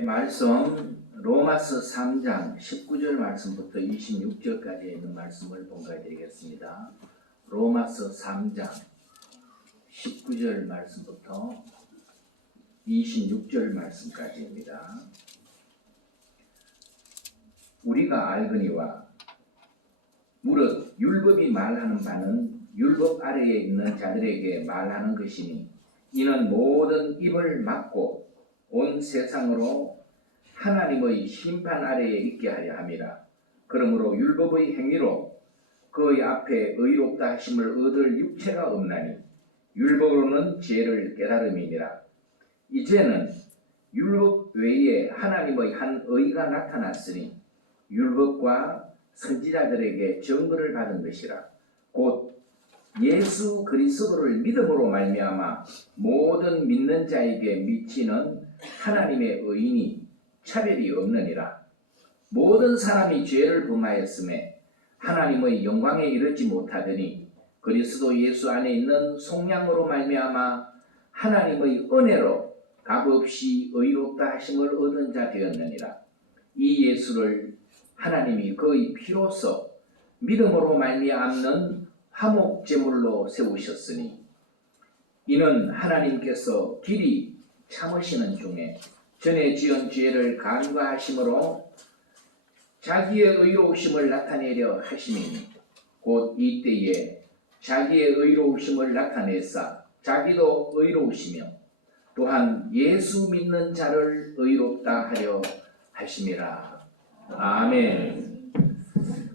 말씀 로마서 3장 19절 말씀부터 26절까지 있는 말씀을 봉독해 드리겠습니다. 로마서 3장 19절 말씀부터 26절 말씀까지입니다. 우리가 알거니와 무릇 율법이 말하는 바는 율법 아래에 있는 자들에게 말하는 것이니 이는 모든 입을 막고 온 세상으로 하나님의 심판 아래에 있게 하려 함이라. 그러므로 율법의 행위로 그의 앞에 의롭다 하심을 얻을 육체가 없나니 율법으로는 죄를 깨달음이니라. 이제는 율법 외에 하나님의 한 의가 나타났으니 율법과 선지자들에게 증거를 받은 것이라. 곧 예수 그리스도를 믿음으로 말미암아 모든 믿는 자에게 미치는 하나님의 의인이 차별이 없느니라. 모든 사람이 죄를 범하였음에 하나님의 영광에 이르지 못하더니 그리스도 예수 안에 있는 속량으로 말미암아 하나님의 은혜로 값없이 의롭다 하심을 얻은 자 되었느니라. 이 예수를 하나님이 그의 피로써 믿음으로 말미암는 화목제물로 세우셨으니 이는 하나님께서 길이 참으시는 중에 전에 지은 죄를 간과하심으로 자기의 의로우심을 나타내려 하심이니 곧 이때에 자기의 의로우심을 나타내사 자기도 의로우시며 또한 예수 믿는 자를 의롭다 하려 하심이라. 아멘.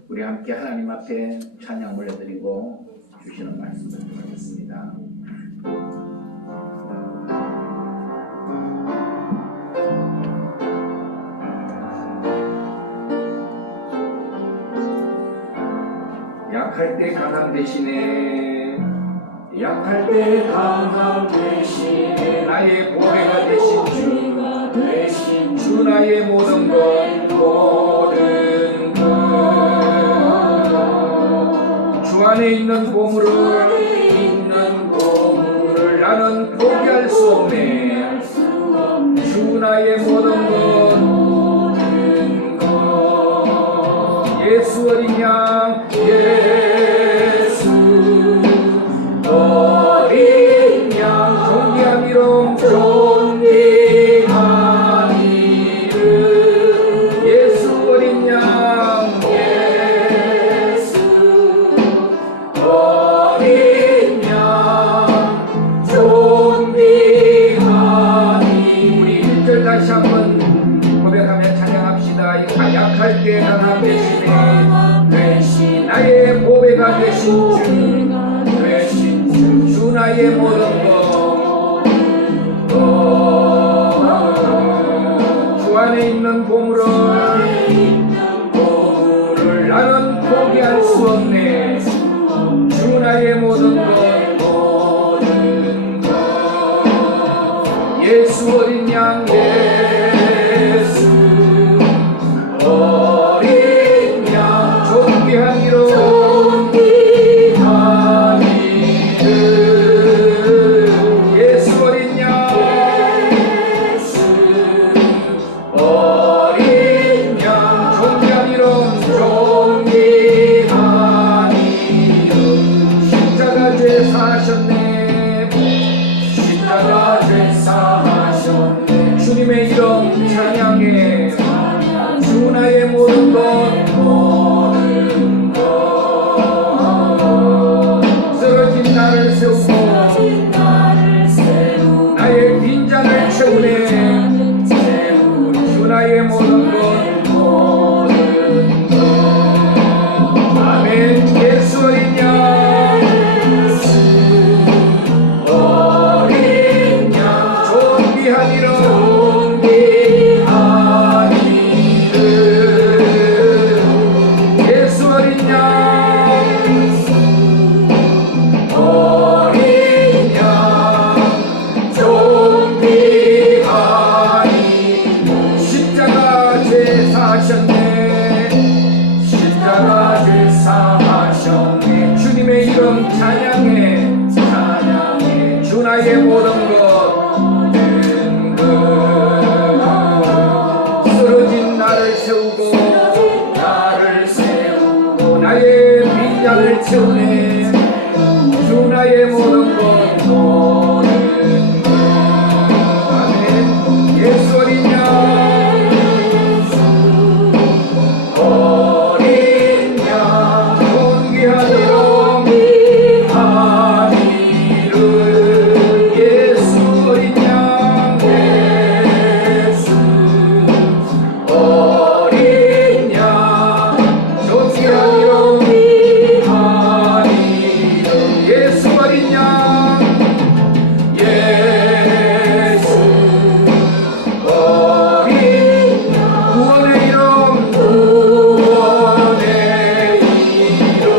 우리 함께 하나님 앞에 찬양 올려드리고 주시는 말씀을 듣겠습니다. 약할 때 강함 대신에 약할 때 강함 대신에 나의 보배가 되신 주 나의 모든 것 주 안에 있는 보물을 나는 포기할 수 없네. 주 나의 모든 것 예수 어린 양 예수 어린 양 존귀한 이름 존귀한 이름 예수 어린 양 예수 어린 양 존귀한 이름. 우리 1절 다시 한번 고백하며 찬양합시다. 약할 때 강함 대신에 나의 보배가 되신 주 나의 모든 주 안에 있는 보물을 나는 포기할 수 없네. 주 나의 모든 것 예수 어린 양 예수 어린 양 존귀한 이름 예수 어린 양 어린 양 존귀한 이름 존귀한 이름 십자가 죄 나를 채우네. 주 나의 모든 것 너는 아멘. 예수 어린 양 어린 양 존귀한 이름 한 이름 예수 어린 양 예수 어린 양 존귀한 이름 한 이름 예수 어린 양 예수 어린 구원의 이름 구원의 이름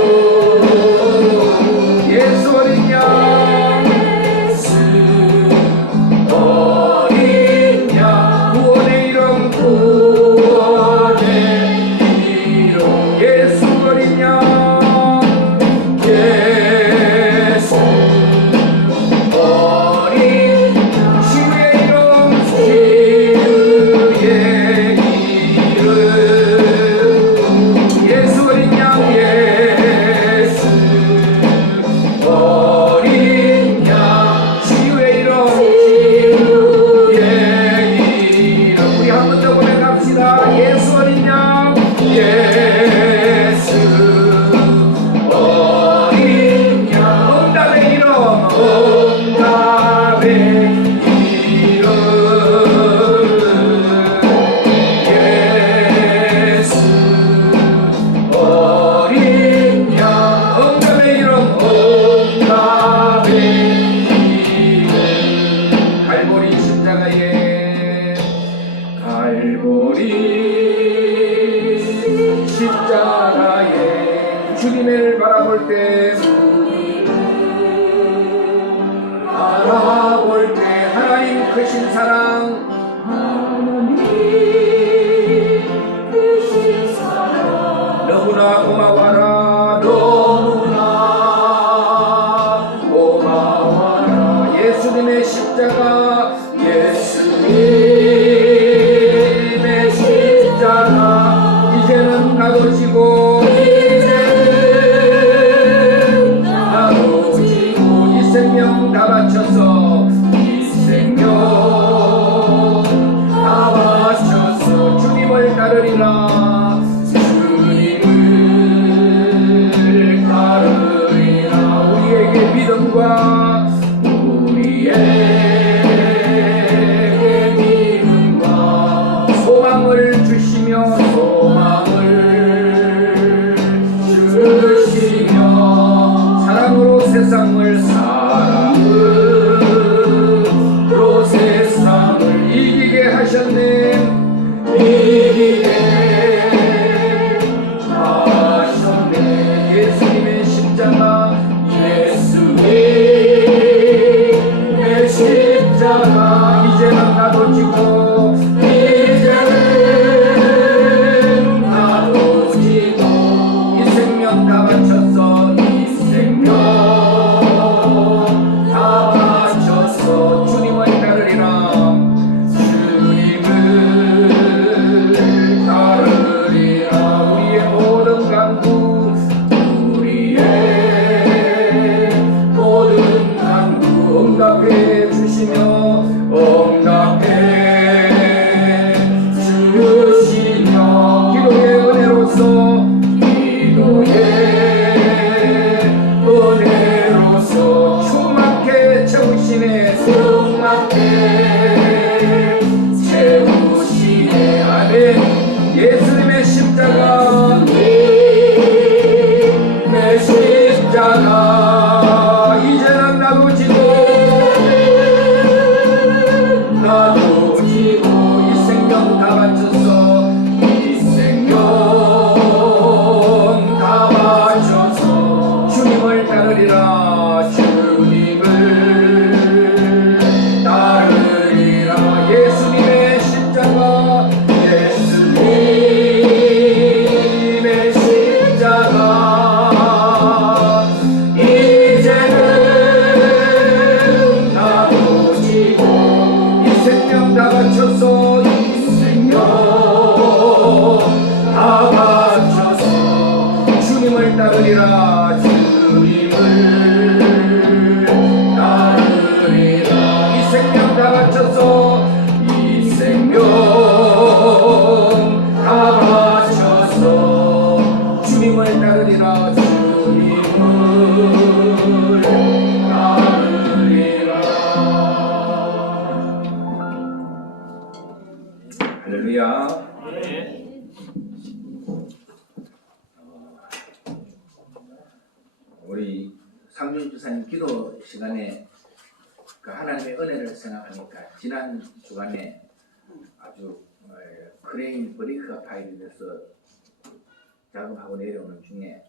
예수 어린 양 어린 양 구원의 이름 구원의 이름 예수 어린 양 예수 어린 치유의 이름 치유의 이름 예수 어린 양 예수 어린 양 치유의 이름 치유의 이름 우리 한 번 더 고백합시다. 예수 어린 양 예수 어린 양 응답의 이름 응답의 이름 예수 어린 양 응답의 이름 응답의 이름 갈보리 십자가에 갈보리 십자가에 주님을 바라볼 때 하나님 크신 사랑 너무나 고마워라 너무나 고마워라 예수님의 십자가 예수님의 십자가 이제는 나도 지고 이제는 나도 지고 이 생명 다 바쳐서 이 생명 다 바쳐서 주님을 따르리라 주님을 따르리라 우리에게 믿음과 우리에게 믿음과 소망을 주시며 소망을 주시며 사랑으로 세상을 사랑으로 세상을 이기게 하셨네 이기게 하셨네 예수님의 십자가 예수님의 십자가 이제는 나도 지고 이제는 할렐루야. 네. 우리 상준 주사님 기도 시간에 그 하나님의 은혜를 생각하니까 지난 주간에 아주 크레인 브레이크가 파일이 돼서 작업하고 내려오는 중에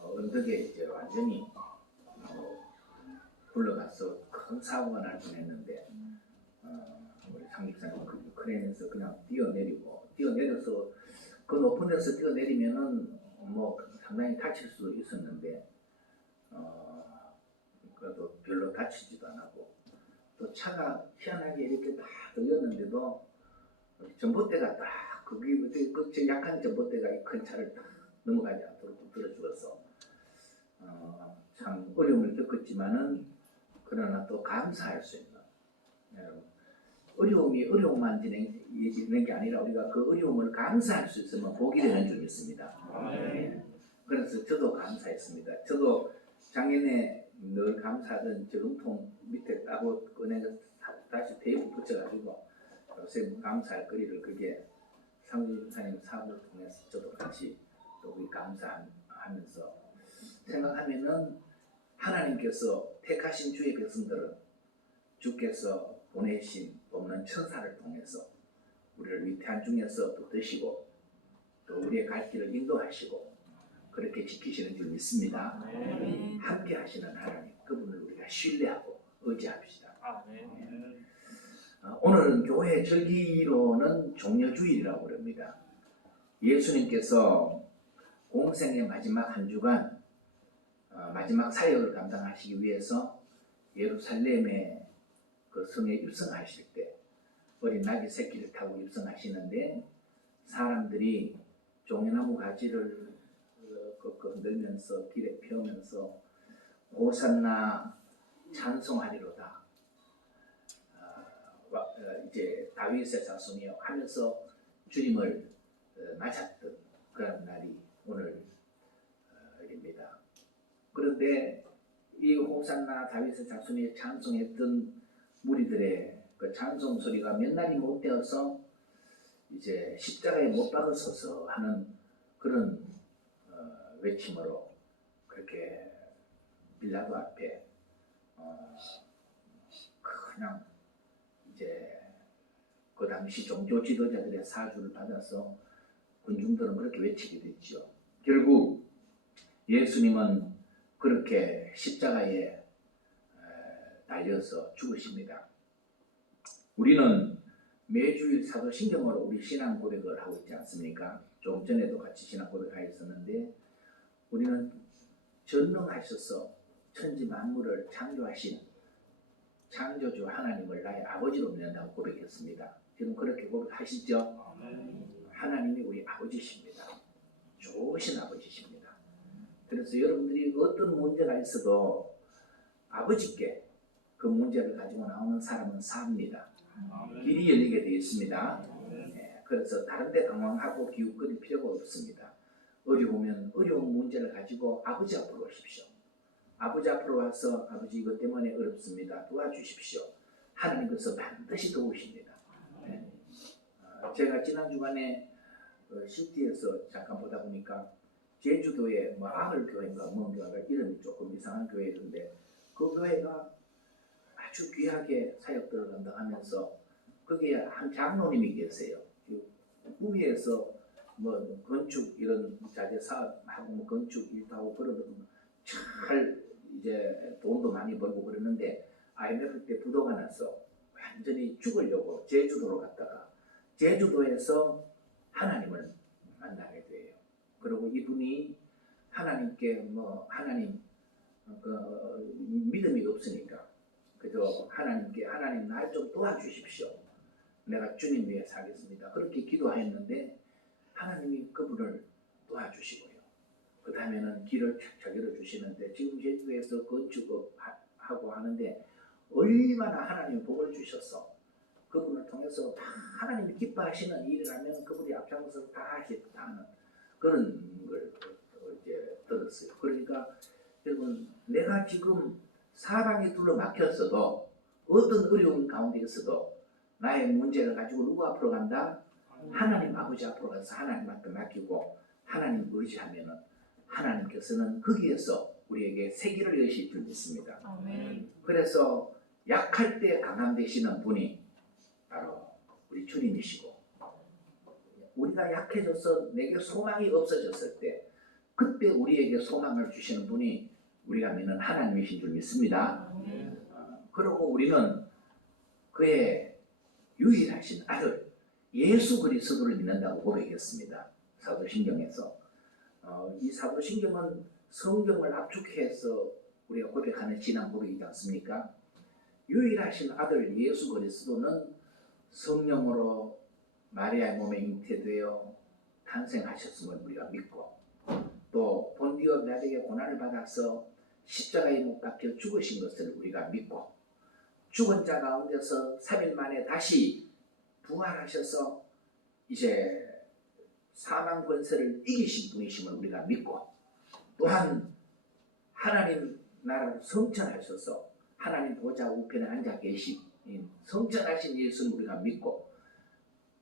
언덕에 이제 완전히 굴러가서 큰 사고가 날 뻔했는데 우리 상집사님 그 크레인에서 그냥 뛰어내려서 그 높은 데서 뛰어내리면은 뭐 상당히 다칠 수도 있었는데 그래도 별로 다치지도 않았고 또 차가 희한하게 이렇게 딱 들렸는데도 전봇대가 딱 그 약한 전봇대가 큰 차를 딱 넘어가지 않도록 들어주어서 참 어려움을 겪었지만은 그러나 또 감사할 수 있는 어려움만 지내는 게 아니라 우리가 그 어려움을 감사할 수 있으면 복이 되는 줄 믿습니다. 네. 그래서 저도 감사했습니다. 저도 작년에 늘 감사하던 저금통 밑에 따고 꺼내서 다시 테이프 붙여가지고 요새 감사할 거리를 그게 상주사님 사업을 통해서 저도 같이 또 우리 감사하면서 생각하면은 하나님께서 택하신 주의 백성들은 주께서 보내신 없는 천사를 통해서 우리를 위태한 중에서 붙드시고 또 우리의 갈 길을 인도하시고 그렇게 지키시는 줄 믿습니다. 함께 하시는 하나님 그분을 우리가 신뢰하고 의지합시다. 오늘은 교회 절기로는 종려주일이라고 그럽니다. 예수님께서 공생의 마지막 한 주간 마지막 사역을 감당하시기 위해서 예루살렘의 그 성에 입성하실 때 어린 나귀 새끼를 타고 입성하시는데 사람들이 종려나무 가지를 흔들면서 길에 피우면서 호산나 찬송하리로다 이제 다윗의 자손이요 하면서 주님을 맞았던 그런 날이 오늘입니다. 그런데 이 호산나 다윗의 자손이 찬송했던 무리들의 그 찬송 소리가 몇 날이 못 되어서 이제 십자가에 못 박으소서 하는 그런 외침으로 그렇게 빌라도 앞에 그냥 이제 그 당시 종교 지도자들의 사주를 받아서 군중들은 그렇게 외치게 됐죠. 결국 예수님은 그렇게 십자가에 달려서 죽으십니다. 우리는 매주일 사도신경으로 우리 신앙 고백을 하고 있지 않습니까? 좀 전에도 같이 신앙 고백하였었는데 우리는 전능하셔서 천지 만물을 창조하신 창조주 하나님을 나의 아버지로 믿는다고 고백했습니다. 지금 그렇게 고백하시죠? 하나님이 우리 아버지십니다. 좋으신 아버지십니다. 그래서 여러분들이 어떤 문제가 있어도 아버지께 그 문제를 가지고 나오는 사람은 삽니다. 길이 열리게 되어 있습니다. 네, 그래서 다른 데 당황하고 기웃거릴 필요가 없습니다. 어려우면 어려운 문제를 가지고 아버지 앞으로 오십시오. 아버지 앞으로 와서 아버지 이것 때문에 어렵습니다. 도와주십시오. 하나님께서 반드시 도우십니다. 네. 제가 지난 주간에 실티에서 잠깐 보다 보니까 제주도에 뭐 아을교회인가 뭔 교회가 이름이 조금 이상한 교회인데 그 교회가 아주 귀하게 사역들을 감당하면서 거기에 한 장로님이 계세요. 구미에서 뭐 건축 이런 자재 사업하고 뭐 건축 일도 하고 그러던 잘 이제 돈도 많이 벌고 그러는데 IMF 때 부도가 나서 완전히 죽으려고 제주도로 갔다가 제주도에서 하나님을 만나게 돼요. 그리고 이분이 하나님께 뭐 하나님 믿음이 없으니까 그저 하나님께 하나님 날 좀 도와주십시오. 내가 주님 위해 살겠습니다. 그렇게 기도했는데 하나님이 그분을 도와주시고요. 그 다음에는 길을 착착 열어주시는데 지금 제주도에서 건축하고 하는데 얼마나 하나님이 복을 주셔서 그분을 통해서 다 하나님이 기뻐하시는 일을 하면 그분이 앞장서서 다 하겠다는 그런 걸 이제 들었어요. 그러니까 여러분 내가 지금 사방에 둘러 막혔어도 어떤 어려운 가운데 있어도 나의 문제를 가지고 누구 앞으로 간다? 하나님 아버지 앞으로 가서 하나님한테 맡기고 하나님 의지하면은 하나님께서는 거기에서 우리에게 세기를 여실 줄 믿습니다. 그래서 약할 때 강함 되시는 분이 바로 우리 주님이시고, 우리가 약해져서 내게 소망이 없어졌을 때 그때 우리에게 소망을 주시는 분이 우리가 믿는 하나님이신 줄 믿습니다. 그리고 우리는 그의 유일하신 아들 예수 그리스도를 믿는다고 고백했습니다. 사도신경에서. 이 사도신경은 성경을 압축해서 우리가 고백하는 신앙 고백이지 않습니까? 유일하신 아들 예수 그리스도는 성령으로 마리아의 몸에 잉태되어 탄생하셨음을 우리가 믿고, 또 본디오 빌라도에게 고난을 받아서 십자가에 못 박혀 죽으신 것을 우리가 믿고, 죽은 자 가운데서 3일 만에 다시 부활하셔서 이제 사망 권세를 이기신 분이심을 우리가 믿고, 또한 하나님 나라를 성천하셔서 하나님 보좌 우편에 앉아 계신 성천하신 예수를 우리가 믿고,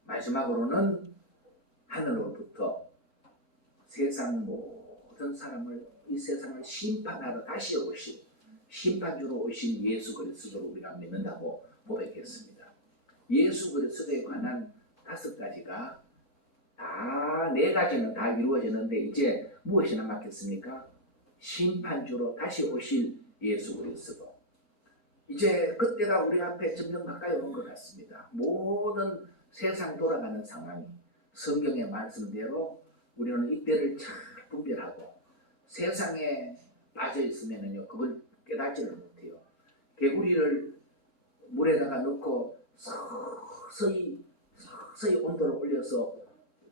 마지막으로는 하늘로부터 세상 모든 사람을, 이 세상을 심판하러 다시 오실 심판주로 오신 예수 그리스도를 우리가 믿는다고 고백했습니다. 예수 그리스도에 관한 5가지가 다 4가지는 다 이루어지는데 이제 무엇이 남았겠습니까? 심판주로 다시 오실 예수 그리스도. 이제 그때가 우리 앞에 점점 가까이 온 것 같습니다. 모든 세상 돌아가는 상황이 성경의 말씀대로 우리는 이때를 잘 분별하고, 세상에 빠져 있으면요 그걸 깨닫지를 못해요. 개구리를 물에다가 넣고 서서히 온도를 올려서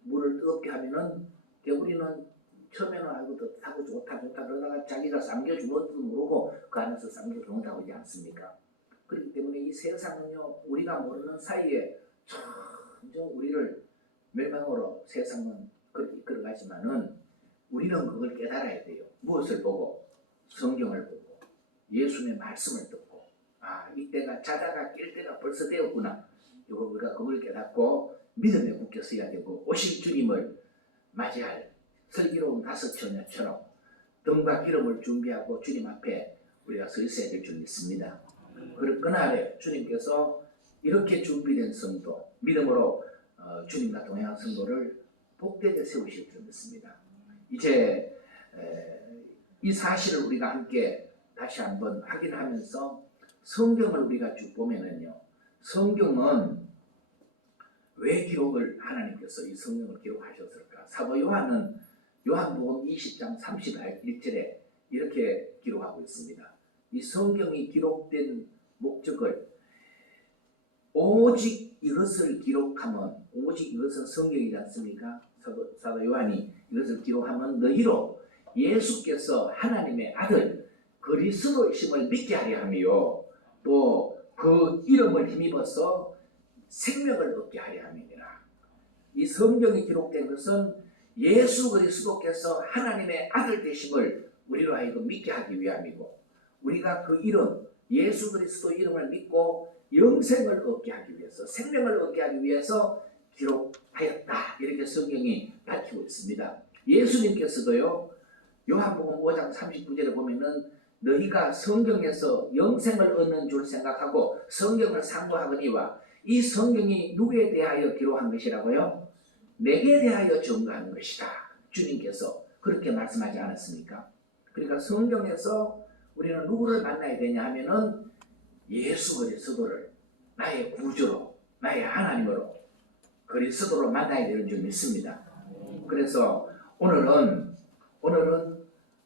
물을 뜨겁게 하면은 개구리는 처음에는 아이고 타고 좋다 그러다가 자기가 삼겨 죽었지도 모르고 그 안에서 삼겨 죽는다고 하지 않습니까? 그렇기 때문에 이 세상은요 우리가 모르는 사이에 점점 우리를 멸망으로 세상은 그렇게 이끌어가지만은 우리는 그걸 깨달아야 돼요. 무엇을 보고? 성경을 보고 예수님의 말씀을 듣고, 이때가 자다가 깰 때가 벌써 되었구나. 우리가 그걸 깨닫고 믿음에 굳게 서야 되고, 오실 주님을 맞이할 슬기로운 5처녀처럼 등과 기름을 준비하고 주님 앞에 우리가 서 있어야 될 줄 믿습니다. 그날에 주님께서 이렇게 준비된 성도, 믿음으로 주님과 동행한 성도를 복되게 세우실 줄 믿습니다. 이제 이 사실을 우리가 함께 다시 한번 확인하면서 성경을 우리가 쭉 보면은요, 성경은 왜 기록을 하나님께서 이 성경을 기록하셨을까? 사도 요한은 요한복음 20장 31절에 이렇게 기록하고 있습니다. 이 성경이 기록된 목적을, 오직 이것을 기록하면, 오직 이것은 성경이지 않습니까? 사도 요한이 이것을 기록하면 너희로 예수께서 하나님의 아들 그리스도이심을 믿게 하려 하며, 또 그 이름을 힘입어서 생명을 얻게 하려 함이니라. 이 성경이 기록된 것은 예수 그리스도께서 하나님의 아들 되심을 우리로 하여금 믿게 하기 위함이고, 우리가 그 이름 예수 그리스도 이름을 믿고 영생을 얻게 하기 위해서, 생명을 얻게 하기 위해서 기록하였다. 이렇게 성경이 밝히고 있습니다. 예수님께서도요 요한복음 5장 39절에 보면은 너희가 성경에서 영생을 얻는 줄 생각하고 성경을 상고하거니와 이 성경이 누구에 대하여 기록한 것이라고요? 내게 대하여 증거한 것이다. 주님께서 그렇게 말씀하지 않았습니까? 그러니까 성경에서 우리는 누구를 만나야 되냐 하면은 예수 그리스도를 나의 구주로, 나의 하나님으로, 그리스도로 만나야 되는 줄 믿습니다. 그래서 오늘은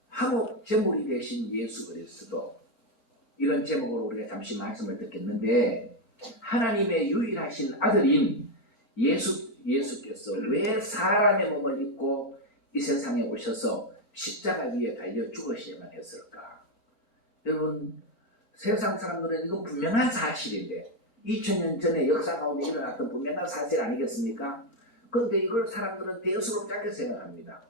한옥 제물이 되신 예수 그리스도, 이런 제목으로 우리가 잠시 말씀을 듣겠는데, 하나님의 유일하신 아들인 예수께서 왜 사람의 몸을 입고 이 세상에 오셔서 십자가 위에 달려 죽으셔야만 했을까? 여러분, 세상 사람들은 이건 분명한 사실인데, 2000년 전에 역사 가운데 일어났던 분명한 사실 아니겠습니까? 그런데 이걸 사람들은 대수롭게 생각합니다.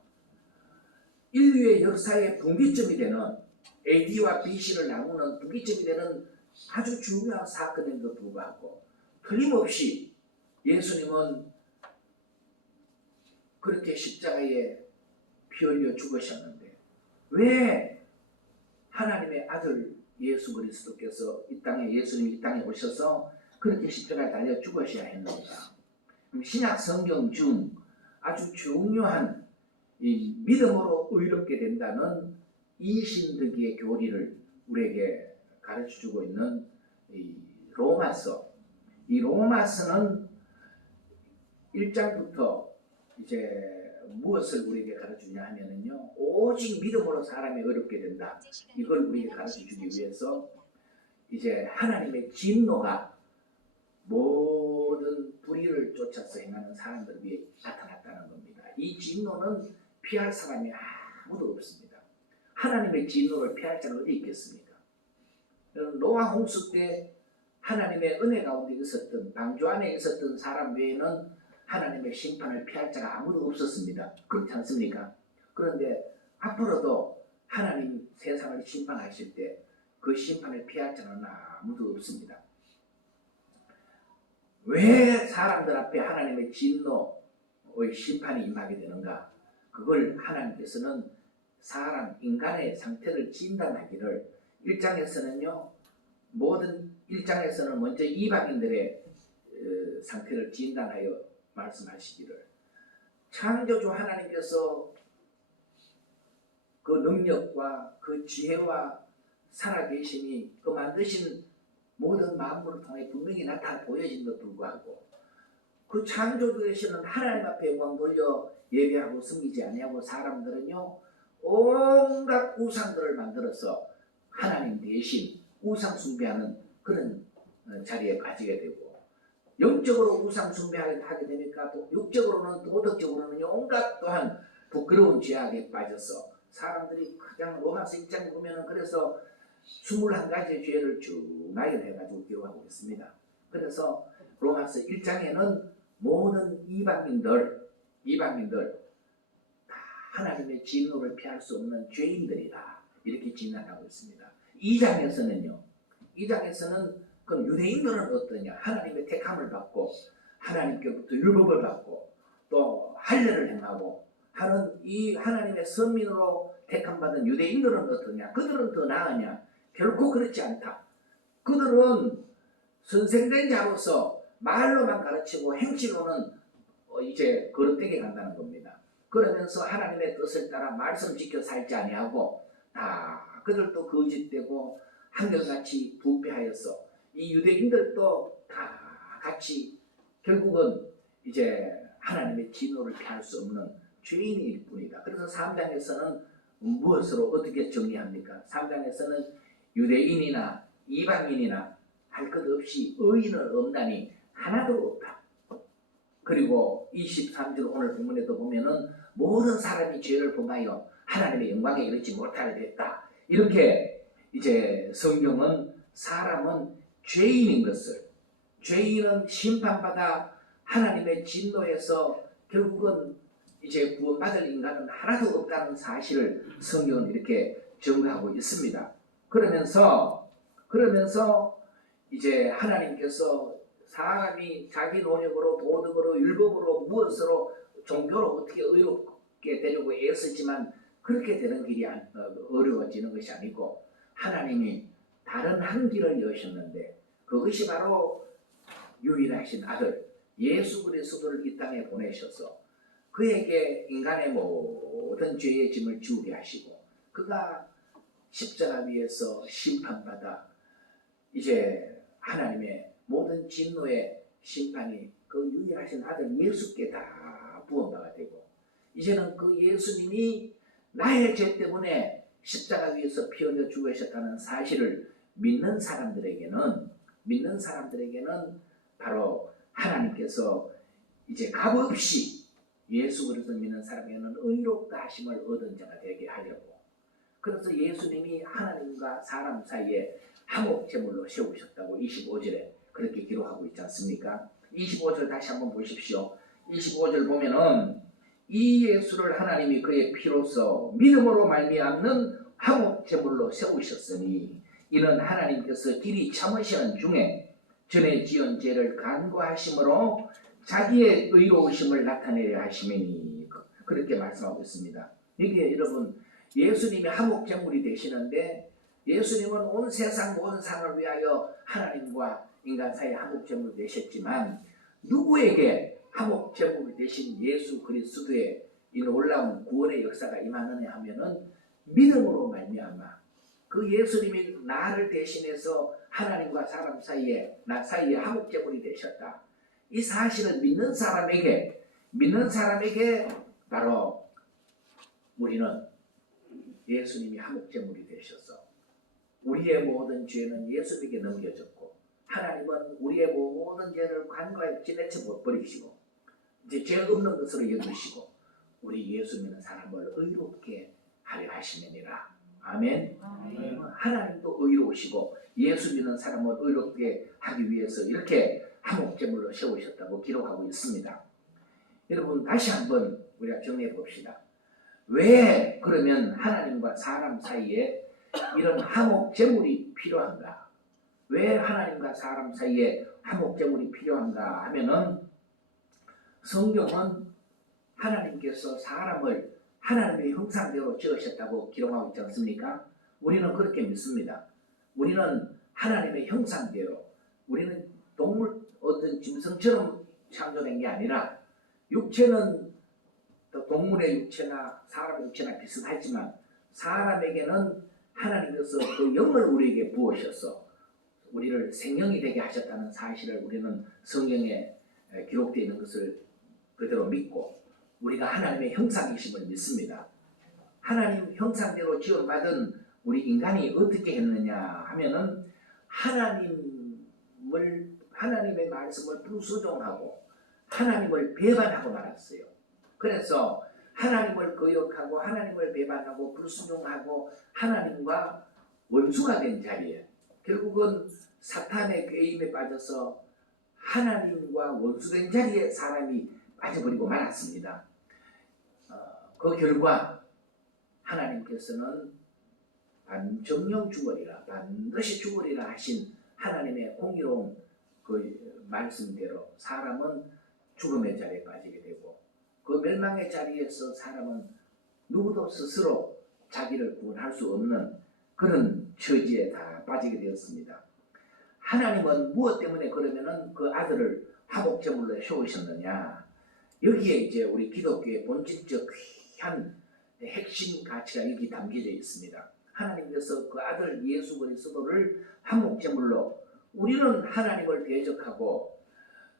인류의 역사의 분기점이 되는 AD와 BC를 나누는 분기점이 되는 아주 중요한 사건임에도 불구하고 틀림없이 예수님은 그렇게 십자가에 피 흘려 죽으셨는데 왜 하나님의 아들 예수 그리스도께서 예수님이 이 땅에 오셔서 그렇게 십자가에 달려 죽으셔야 했는가? 신약 성경 중 아주 중요한 이 믿음으로 의롭게 된다는 이신득의 교리를 우리에게 가르쳐주고 있는 이 로마서. 이 로마서는 1장부터 이제 무엇을 우리에게 가르쳐주냐 하면은요, 오직 믿음으로 사람이 의롭게 된다. 이걸 우리에게 가르쳐주기 위해서 이제 하나님의 진노가 모든 불의를 쫓아서 행하는 사람들 위해 나타났다는 겁니다. 이 진노는 피할 사람이 아무도 없습니다. 하나님의 진노를 피할 자는 어디 있겠습니까? 노아 홍수 때 하나님의 은혜 가운데 있었던, 방주 안에 있었던 사람 외에는 하나님의 심판을 피할 자가 아무도 없었습니다. 그렇지 않습니까? 그런데 앞으로도 하나님 세상을 심판하실 때 그 심판을 피할 자는 아무도 없습니다. 왜 사람들 앞에 하나님의 진노의 심판이 임하게 되는가? 그걸 하나님께서는 인간의 상태를 진단하기를 1장에서는요, 모든 1장에서는 먼저 이방인들의 상태를 진단하여 말씀하시기를, 창조주 하나님께서 그 능력과 그 지혜와 살아계심이 그 만드신 모든 만물을 통해 분명히 나타나 보여진데도 불구하고 그 창조주이시는 하나님 앞에 영광 돌려 예배하고 섬기지 아니하고 사람들은요, 온갖 우상들을 만들어서 하나님 대신 우상 숭배하는 그런 자리에 빠지게 되고, 영적으로 우상 숭배하게 되니까 또 육적으로는, 도덕적으로는 온갖 또한 부끄러운 죄악에 빠져서 사람들이 그냥 로마서 1장 보면은 그래서 21가지의 죄를 쭉 나열해가지고 기록하고 있습니다. 그래서 로마서 1장에는 모든 이방인들 다 하나님의 진노를 피할 수 없는 죄인들이다, 이렇게 진단하고 있습니다. 2장에서는 그럼 유대인들은 어떠냐? 하나님의 택함을 받고 하나님께부터 율법을 받고 또 할례를 행하고 하는 이 하나님의 선민으로 택함받은 유대인들은 어떠냐? 그들은 더 나으냐? 결코 그렇지 않다. 그들은 선생된 자로서 말로만 가르치고 행실로는 이제 거릇되게 간다는 겁니다. 그러면서 하나님의 뜻을 따라 말씀 지켜 살지 아니하고 다 그들도 거짓되고 한결같이 부패하여서 이 유대인들도 다 같이 결국은 이제 하나님의 진노를 피할 수 없는 죄인일 뿐이다. 그래서 3장에서는 무엇으로 어떻게 정리합니까? 3장에서는 유대인이나 이방인이나 할 것 없이 의인은 없나니 하나도 없다. 그리고 23절 오늘 본문에도 보면은 모든 사람이 죄를 범하여 하나님의 영광에 이르지 못하게 됐다. 이렇게 이제 성경은 사람은 죄인인 것을, 죄인은 심판받아 하나님의 진노에서 결국은 이제 구원받을 인간은 하나도 없다는 사실을 성경은 이렇게 증거하고 있습니다. 그러면서 이제 하나님께서 사람이 자기 노력으로, 도덕으로, 율법으로, 무엇으로, 종교로 어떻게 의롭게 되려고 애쓰지만 그렇게 되는 길이 어려워지는 것이 아니고 하나님이 다른 한 길을 여셨는데 그것이 바로 유일하신 아들 예수 그리스도를 이 땅에 보내셔서 그에게 인간의 모든 죄의 짐을 지우게 하시고 그가 십자가 위에서 심판받아 이제 하나님의 모든 진노의 심판이 그 유일하신 아들 예수께 다 부어봐가 되고 이제는 그 예수님이 나의 죄 때문에 십자가 위에서 피 흘려 죽으셨다는 사실을 믿는 사람들에게는 바로 하나님께서 이제 값없이 예수 그리스도 믿는 사람에게는 의롭다 하심을 얻은 자가 되게 하려고, 그래서 예수님이 하나님과 사람 사이에 화목제물로 세우셨다고 25절에 그렇게 기록하고 있지 않습니까? 25절 다시 한번 보십시오. 25절 보면은 이 예수를 하나님이 그의 피로써 믿음으로 말미암는 화목제물로 세우셨으니 이는 하나님께서 길이 참으시는 중에 전에 지은 죄를 간구하심으로 자기의 의로우심을 나타내려 하심이니 그렇게 말씀하고 있습니다. 여기에 여러분 예수님이 화목제물이 되시는데 예수님은 온 세상 모든 상을 위하여 하나님과 인간 사이의 화목제물이 되셨지만 누구에게 화목제물이 되신 예수 그리스도의 이 놀라운 구원의 역사가 임하느냐 하면은 믿음으로 말미암아 그 예수님이 나를 대신해서 하나님과 사람 사이에 나 사이에 화목제물이 되셨다. 이 사실을 믿는 사람에게 바로 우리는 예수님이 화목제물이 되셔서 우리의 모든 죄는 예수님에게 넘겨졌고 하나님은 우리의 모든 죄를 관과에 지내쳐 못 버리시고 이제 죄 없는 것으로 여기시고 우리 예수 믿는 사람을 의롭게 하려 하시느니라. 아멘. 하나님도 의로우시고 예수 믿는 사람을 의롭게 하기 위해서 이렇게 화목제물로 세우셨다고 기록하고 있습니다. 여러분 다시 한번 우리가 정리해 봅시다. 왜 그러면 하나님과 사람 사이에 이런 화목제물이 필요한가? 왜 하나님과 사람 사이에 화목제물이 필요한가 하면은 성경은 하나님께서 사람을 하나님의 형상대로 지으셨다고 기록하고 있지 않습니까? 우리는 그렇게 믿습니다. 우리는 하나님의 형상대로 우리는 동물 어떤 짐승처럼 창조된 게 아니라 육체는 동물의 육체나 사람의 육체나 비슷하지만 사람에게는 하나님께서 그 영을 우리에게 부으셔서 우리를 생명이 되게 하셨다는 사실을 우리는 성경에 기록되어 있는 것을 그대로 믿고 우리가 하나님의 형상이심을 믿습니다. 하나님 형상대로 지원받은 우리 인간이 어떻게 했느냐 하면은 하나님의 말씀을 불순종하고 하나님을 배반하고 말았어요. 그래서 하나님을 거역하고 하나님을 배반하고 불순종하고 하나님과 원수가 된 자리에 결국은 사탄의 꾀임에 빠져서 하나님과 원수된 자리에 사람이 빠져버리고 말았습니다. 그 결과 하나님께서는 반정령 죽으리라 반드시 죽으리라 하신 하나님의 공의로운 그 말씀대로 사람은 죽음의 자리에 빠지게 되고 그 멸망의 자리에서 사람은 누구도 스스로 자기를 구원할 수 없는 그런 처지에 다 빠지게 되었습니다. 하나님은 무엇 때문에 그러면은 그 아들을 화목제물로 세우셨느냐? 여기에 이제 우리 기독교의 본질적 귀한 핵심 가치가 여기 담겨져 있습니다. 하나님께서 그 아들 예수 그리스도를 화목제물로 우리는 하나님을 대적하고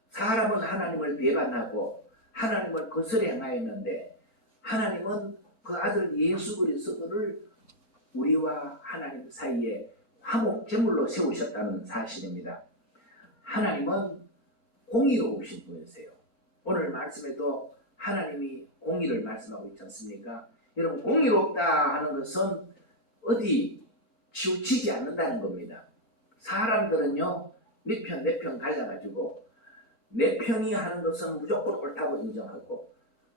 사람은 하나님을 배반하고 하나님을 거스려 행하였는데 하나님은 그 아들 예수 그리스도를 우리와 하나님 사이에 화목제물로 세우셨다는 사실입니다. 하나님은 공의로우신 분이세요. 오늘 말씀에도 하나님이 공의를 말씀하고 있지 않습니까? 여러분 공의롭다 하는 것은 어디 치우치지 않는다는 겁니다. 사람들은요 네 편 갈라가지고 내 편이 하는 것은 무조건 옳다고 인정하고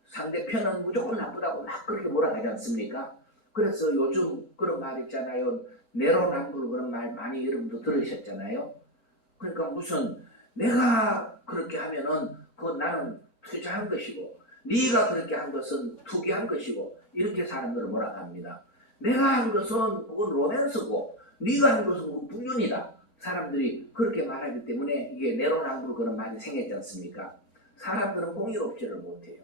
상대편은 무조건 나쁘다고 막 그렇게 몰아가지 않습니까? 그래서 요즘 그런 말 있잖아요. 내로남불 그런 말 많이 여러분도 들으셨잖아요. 그러니까 무슨 내가 그렇게 하면은 그건 나는 투자한 것이고 네가 그렇게 한 것은 투기한 것이고 이렇게 사람들을 몰아갑니다. 내가 한 것은 그건 로맨스고 네가 한 것은 그건 불륜이다. 사람들이 그렇게 말하기 때문에 이게 내로남불 그런 말이 생겼지 않습니까? 사람들은 공의롭지를 못해요.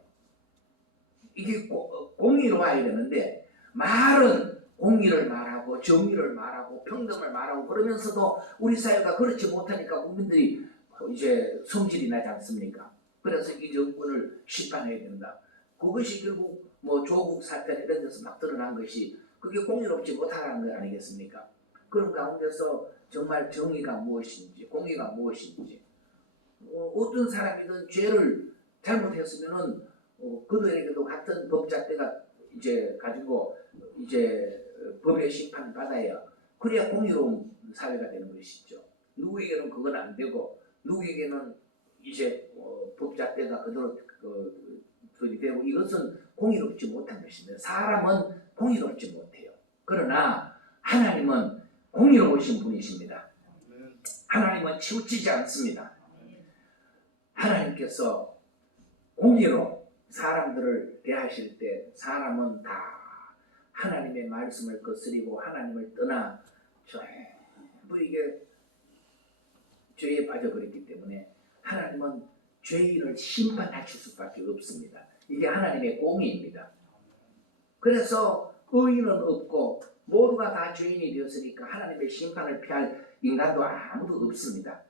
이게 공의로워야 되는데 말은 공의를 말하고 정의를 말하고 평등을 말하고 그러면서도 우리 사회가 그렇지 못하니까 국민들이 이제 성질이 나지 않습니까? 그래서 이 정권을 심판해야 된다. 그것이 결국 뭐 조국 사건 이런 데서 막 드러난 것이 그게 공의롭지 못하다는 거 아니겠습니까? 그런 가운데서 정말 정의가 무엇인지 공의가 무엇인지 어떤 사람이든 죄를 잘못했으면은 그들에게도 같은 법잣대가 이제 가지고 이제 법의 심판을 받아야 그래야 공의로운 사회가 되는 것이죠. 누구에게는 그건 안 되고 누구에게는 이제 법잣대가 그대로 되고 이것은 공의롭지 못한 것입니다. 사람은 공의롭지 못해요. 그러나 하나님은 공의로우신 분이십니다. 하나님은 치우치지 않습니다. 하나님께서 공의로 사람들을 대하실 때 사람은 다 하나님의 말씀을 거스리고 하나님을 떠나 전부 이게 죄에 빠져버렸기 때문에 하나님은 죄인을 심판하실 수밖에 없습니다. 이게 하나님의 공의입니다. 그래서 의인은 없고 모두가 다 죄인이 되었으니까 하나님의 심판을 피할 인간도 아무도 없습니다.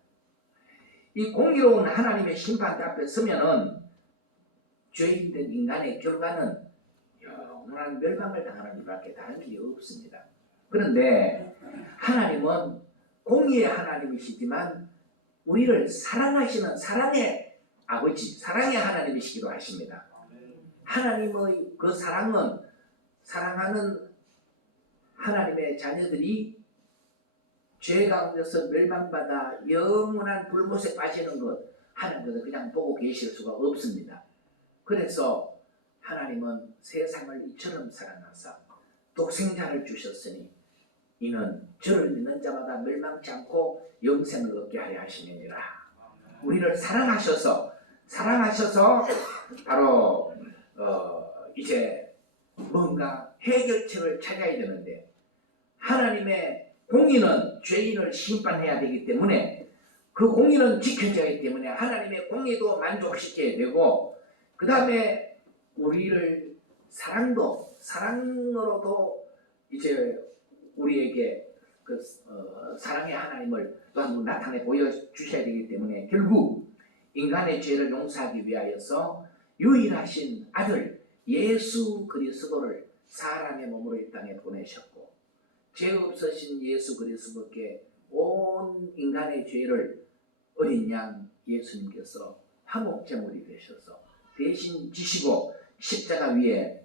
이 공의로운 하나님의 심판 앞에 서면은 죄인된 인간의 결과는 영원한 멸망을 당하는 일밖에 다른 길이 없습니다. 그런데 하나님은 공의의 하나님이시지만 우리를 사랑하시는 사랑의 아버지, 사랑의 하나님이시기도 하십니다. 하나님의 그 사랑은 사랑하는 하나님의 자녀들이 죄 가운데서 멸망받아 영원한 불못에 빠지는 것 하나님께서 그냥 보고 계실 수가 없습니다. 그래서 하나님은 세상을 이처럼 사랑하사 독생자를 주셨으니 이는 저를 믿는 자마다 멸망치 않고 영생을 얻게 하려 하시느니라. 우리를 사랑하셔서 바로 이제 뭔가 해결책을 찾아야 되는데 하나님의 공의는 죄인을 심판해야 되기 때문에 그 공의는 지켜져야 하기 때문에 하나님의 공의도 만족시켜야 되고 그 다음에 우리를 사랑으로도 이제 우리에게 그 사랑의 하나님을 또한 나타내 보여주셔야 되기 때문에 결국 인간의 죄를 용서하기 위하여서 유일하신 아들 예수 그리스도를 사람의 몸으로 이 땅에 보내셨고 죄 없으신 예수 그리스도께 온 인간의 죄를 어린 양 예수님께서 화목제물이 되셔서 대신 지시고 십자가 위에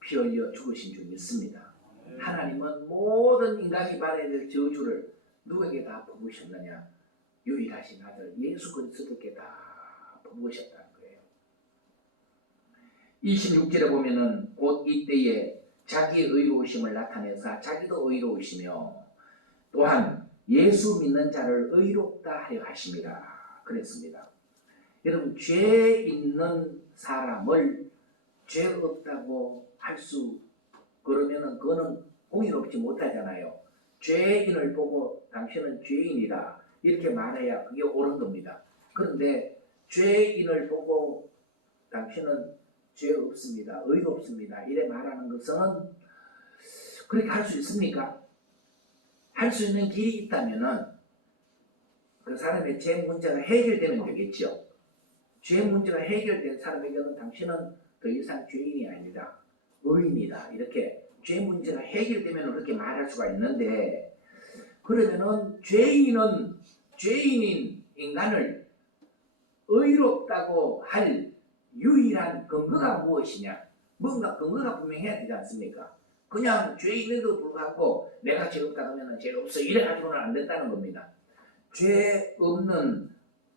피 흘려 죽으신 줄 믿습니다. 하나님은 모든 인간이 받아야 될 저주를 누구에게 다 퍼부으셨느냐? 유일하신 아들 예수 그리스도께 다 퍼부으셨다는 거예요. 26절에 보면은 곧 이때에 자기의 의로우심을 나타내사 자기도 의로우시며 또한 예수 믿는 자를 의롭다 하려 하심이라 그랬습니다. 여러분 죄 있는 사람을 죄 없다고 할 수 그러면은 그거는 공의롭지 못하잖아요. 죄인을 보고 당신은 죄인이다 이렇게 말해야 그게 옳은 겁니다. 그런데 죄인을 보고 당신은 죄 없습니다, 의롭습니다 이래 말하는 것은 그렇게 할 수 있습니까? 할 수 있는 길이 있다면은 그 사람의 죄 문제가 해결되면 되겠죠. 죄 문제가 해결된 사람에게는 당신은 더 이상 죄인이 아니다, 의인이다 이렇게 죄 문제가 해결되면 그렇게 말할 수가 있는데 그러면은 죄인인 인간을 의롭다고 할 유일한 근거가 무엇이냐? 뭔가 근거가 분명해야 되지 않습니까? 그냥 죄인에도 불구하고 내가 죄 없다 하면 죄 없어 이래가지고는 안 된다는 겁니다. 죄 없는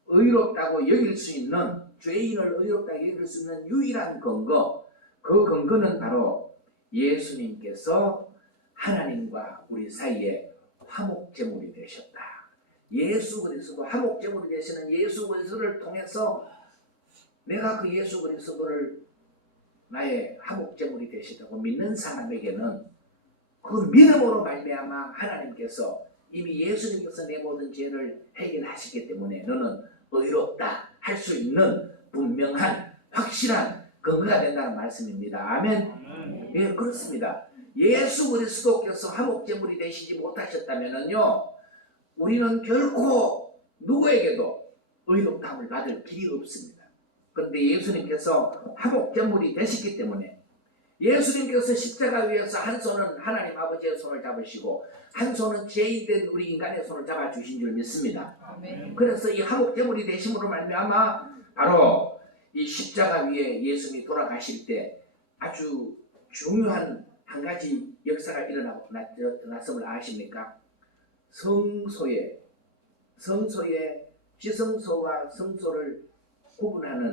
의롭다고 여길 수 있는 죄인을 의롭다고 여길 수 있는 유일한 근거 그 근거는 바로 예수님께서 하나님과 우리 사이에 화목제물이 되셨다. 예수 그리스도 화목제물이 되시는 예수 그리스도를 통해서 내가 그 예수 그리스도를 나의 화목제물이 되시다고 믿는 사람에게는 그 믿음으로 말미암아 하나님께서 이미 예수님께서 내 모든 죄를 해결하시기 때문에 너는 의롭다 할 수 있는 분명한 확실한 근거가 된다는 말씀입니다. 아멘. 예, 그렇습니다. 예수 그리스도께서 화목제물이 되시지 못하셨다면요 우리는 결코 누구에게도 의롭다함을 받을 길이 없습니다. 그런데 예수님께서 화목제물이 되셨기 때문에 예수님께서 십자가 위에서 한 손은 하나님 아버지의 손을 잡으시고 한 손은 죄인된 우리 인간의 손을 잡아주신 줄 믿습니다. 아멘. 그래서 이 화목제물이 되심으로 말미암아 바로 이 십자가 위에 예수님이 돌아가실 때 아주 중요한 한 가지 역사가 일어났음을 아십니까? 성소에 지성소와 성소를 구분하는